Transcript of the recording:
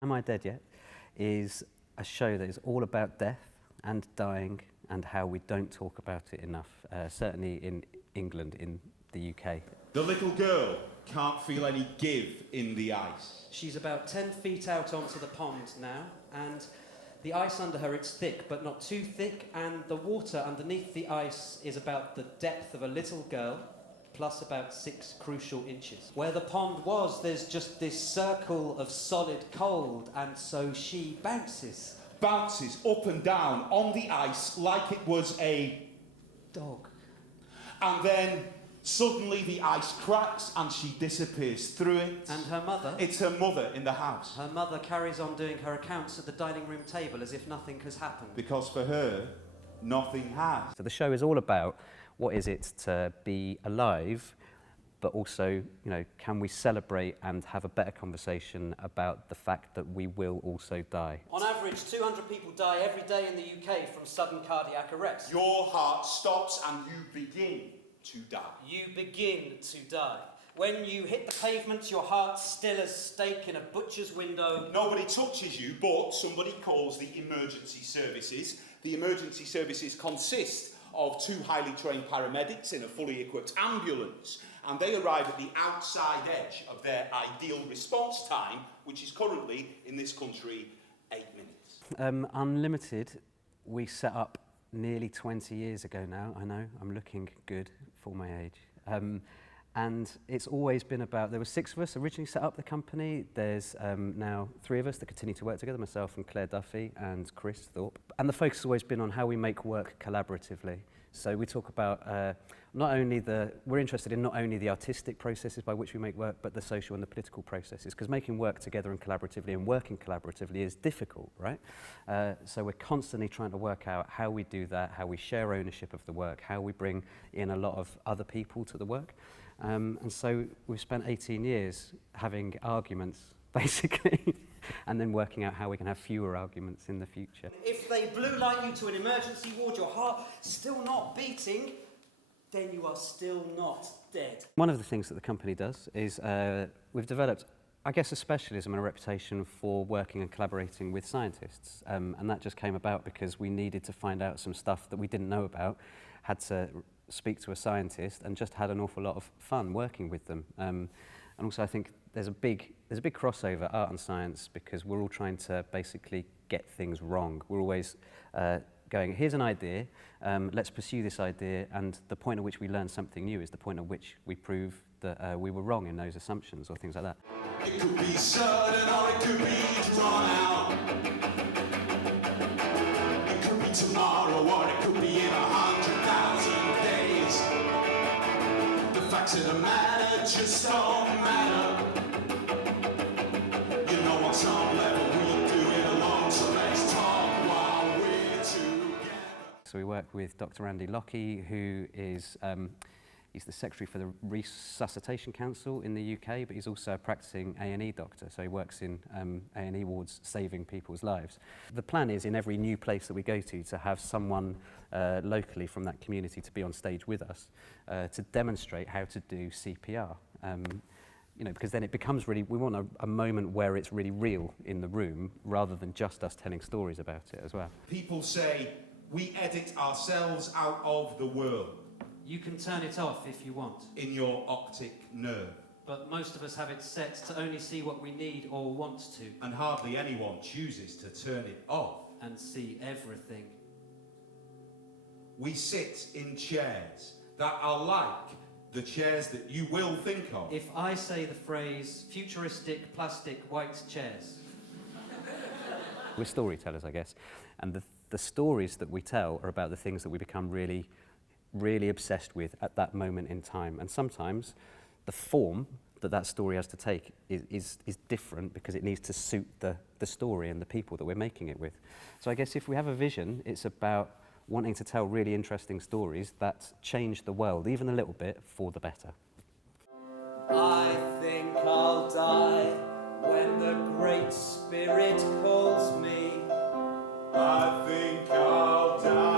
Am I Dead Yet is a show that is all about death and dying and how we don't talk about it enough, certainly in England, in the UK. The little girl can't feel any give in the ice. She's about 10 feet out onto the pond now, and the ice under her, it's thick, but not too thick, and the water underneath the ice is about the depth of a little girl, plus about 6 crucial inches. Where the pond was, there's just this circle of solid cold, and so she bounces. Bounces up and down on the ice like it was a dog. And then suddenly the ice cracks and she disappears through it. And her mother? It's her mother in the house. Her mother carries on doing her accounts at the dining room table as if nothing has happened. Because for her, nothing has. So the show is all about what is it to be alive, but also, you know, can we celebrate and have a better conversation about the fact that we will also die? On average, 200 people die every day in the UK from sudden cardiac arrest. Your heart stops and you begin to die. You begin to die. When you hit the pavement, your heart's still as steak in a butcher's window. Nobody touches you, but somebody calls the emergency services. The emergency services consist of 2 highly trained paramedics in a fully equipped ambulance, and they arrive at the outside edge of their ideal response time, which is currently, in this country, 8 minutes. Unlimited, we set up nearly 20 years ago now. I know, I'm looking good for my age. And it's always been about, there were 6 of us originally set up the company. There's now 3 of us that continue to work together, myself and Clare Duffy and Chris Thorpe. And the focus has always been on how we make work collaboratively. So we talk about we're interested in not only the artistic processes by which we make work, but the social and the political processes, because making work together and collaboratively and working collaboratively is difficult, right? So we're constantly trying to work out how we do that, how we share ownership of the work, how we bring in a lot of other people to the work. And so we've spent 18 years having arguments, basically, and then working out how we can have fewer arguments in the future. If they blue light you to an emergency ward, your heart still not beating, then you are still not dead. One of the things that the company does is we've developed, I guess, a specialism and a reputation for working and collaborating with scientists. And that just came about because we needed to find out some stuff that we didn't know about, had to speak to a scientist, and just had an awful lot of fun working with them. And also I think there's a big crossover, art and science, because we're all trying to basically get things wrong. We're always going, here's an idea, let's pursue this idea, and the point at which we learn something new is the point at which we prove that we were wrong in those assumptions or things like that. It could be sudden or it could be drawn out. It could be tomorrow or it could be in 100,000 days. The facts of the matter just don't matter. You know, on some level we do it alone, so let's talk while we're together. So we work with Dr. Andy Lockie, who is he's the secretary for the Resuscitation Council in the UK, but he's also a practicing A&E doctor, so he works in A&E wards saving people's lives. The plan is in every new place that we go to have someone locally from that community to be on stage with us to demonstrate how to do CPR. You know, because then it becomes really, we want a moment where it's really real in the room rather than just us telling stories about it as well. People say we edit ourselves out of the world. You can turn it off if you want. In your optic nerve. But most of us have it set to only see what we need or want to. And hardly anyone chooses to turn it off. And see everything. We sit in chairs that are like the chairs that you will think of. If I say the phrase, futuristic plastic white chairs. We're storytellers, I guess. And the stories that we tell are about the things that we become really obsessed with at that moment in time. And sometimes the form that story has to take is different because it needs to suit the story and the people that we're making it with. So I guess if we have a vision, it's about wanting to tell really interesting stories that change the world, even a little bit, for the better. I think I'll die when the Great Spirit calls me. I think I'll die.